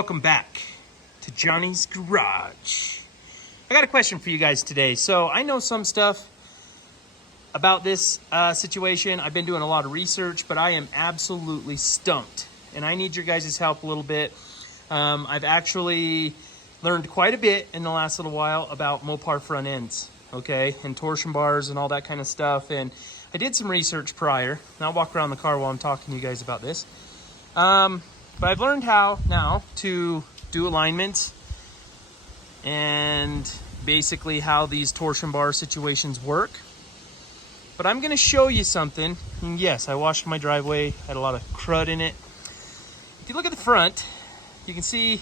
welcome back to Johnny's Garage. I got a question for you guys today. So I know some stuff about this situation. I've been doing a lot of research, but I am absolutely stumped. And I need your guys' help a little bit. I've actually learned quite a bit in the last little while about Mopar front ends, okay? And torsion bars and all that kind of stuff. And I did some research prior. And I'll walk around the car while I'm talking to you guys about this. But I've learned how now to do alignments and basically how these torsion bar situations work. But I'm going to show you something. And yes, I washed my driveway, had a lot of crud in it. If you look at the front, you can see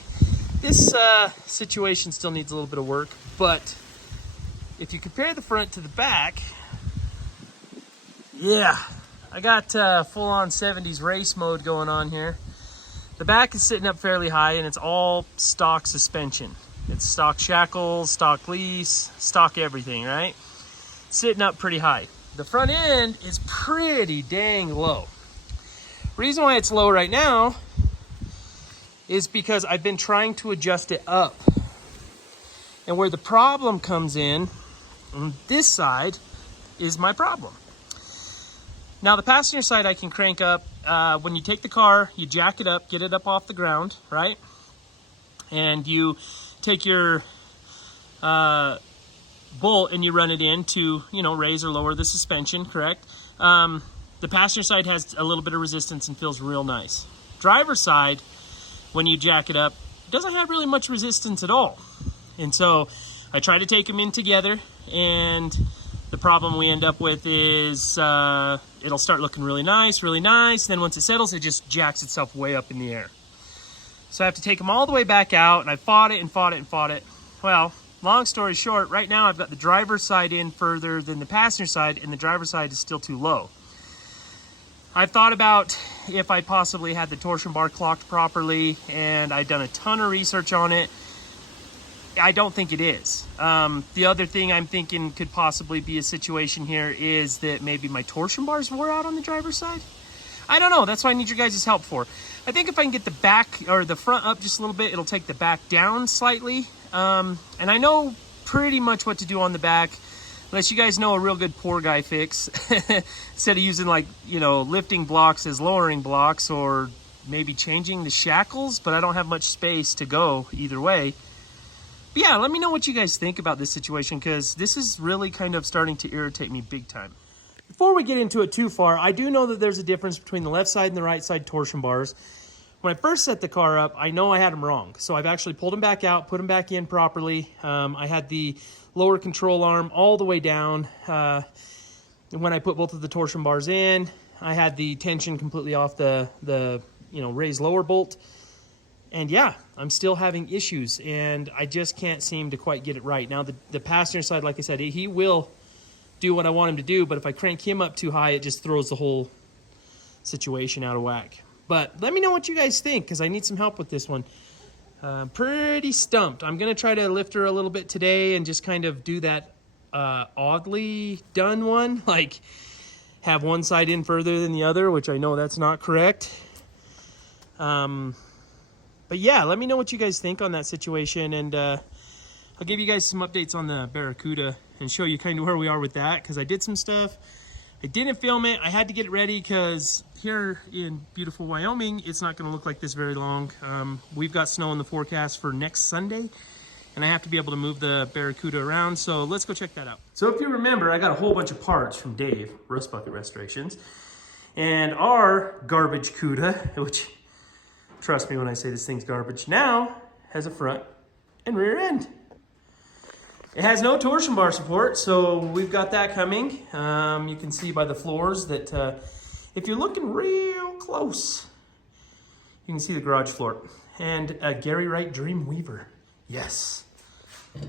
this situation still needs a little bit of work. But if you compare the front to the back, yeah, I got full-on 70s race mode going on here. The back is sitting up fairly high, and it's all stock suspension. It's stock shackles, stock lease, stock everything, right? Sitting up pretty high. The front end is pretty dang low. Reason why it's low right now is because I've been trying to adjust it up. And where the problem comes in, on this side, is my problem. Now, the passenger side I can crank up. When you take the car, you jack it up, get it up off the ground, right? And you take your bolt and you run it in to, raise or lower the suspension, correct? The passenger side has a little bit of resistance and feels real nice. Driver's side, when you jack it up, doesn't have really much resistance at all. And so I try to take them in together, and the problem we end up with is it'll start looking really nice. Then once it settles, it just jacks itself way up in the air. So I have to take them all the way back out, and I fought it. Well, long story short, right now I've got the driver's side in further than the passenger side, and the driver's side is still too low. I've thought about if I possibly had the torsion bar clocked properly, and I've done a ton of research on it. I don't think it is. The other thing I'm thinking could possibly be a situation here is that maybe my torsion bars wore out on the driver's side. I don't know. That's what I need your guys' help for. I think if I can get the back or the front up just a little bit, it'll take the back down slightly. And I know pretty much what to do on the back, unless you guys know a real good poor guy fix. Instead of using lifting blocks as lowering blocks, or maybe changing the shackles, but I don't have much space to go either way. But yeah, let me know what you guys think about this situation, because this is really kind of starting to irritate me big time. Before we get into it too far, I do know that there's a difference between the left side and the right side torsion bars. When I first set the car up, I know I had them wrong. So I've actually pulled them back out, put them back in properly. I had the lower control arm all the way down. When I put both of the torsion bars in, I had the tension completely off the raised lower bolt. And yeah, I'm still having issues, and I just can't seem to quite get it right. Now, the passenger side, like I said, he will do what I want him to do, but if I crank him up too high, it just throws the whole situation out of whack. But let me know what you guys think, because I need some help with this one. Pretty stumped. I'm going to try to lift her a little bit today and just kind of do that oddly done one, like have one side in further than the other, which I know that's not correct. But yeah, let me know what you guys think on that situation, and I'll give you guys some updates on the barracuda and show you kind of where we are with that, because I did some stuff. I didn't film it. I had to get it ready because here in beautiful Wyoming, it's not going to look like this very long. We've got snow in the forecast for next Sunday, and I have to be able to move the barracuda around, so let's go check that out. So if you remember, I got a whole bunch of parts from Dave, Rust Bucket Restorations, and our garbage cuda, which, trust me when I say this thing's garbage, now has a front and rear end. It has no torsion bar support, so we've got that coming. You can see by the floors that if you're looking real close, you can see the garage floor. And a Gary Wright Dreamweaver. Yes.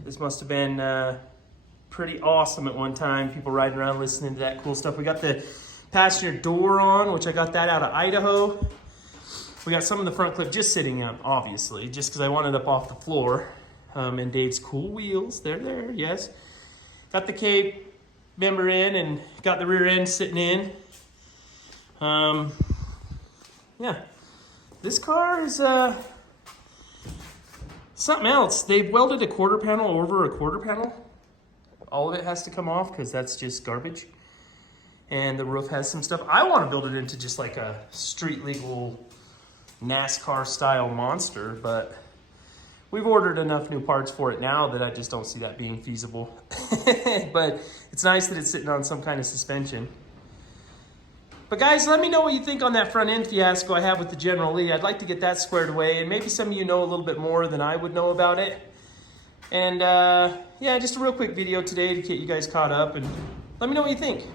This must have been pretty awesome at one time. People riding around listening to that cool stuff. We got the passenger door on, which I got that out of Idaho. We got some of the front clip just sitting up, obviously, just because I wanted it up off the floor. And Dave's cool wheels, they're there, yes. Got the cape member in and got the rear end sitting in. Yeah, this car is Something else, they welded a quarter panel over a quarter panel. All of it has to come off because that's just garbage. And the roof has some stuff. I want to build it into just like a street legal NASCAR style monster, but we've ordered enough new parts for it now that I just don't see that being feasible. But it's nice that it's sitting on some kind of suspension. But guys, let me know what you think on that front end fiasco I have with the General Lee. I'd like to get that squared away, and maybe some of you know a little bit more than I would know about it. And yeah, just a real quick video today to get you guys caught up, and let me know what you think.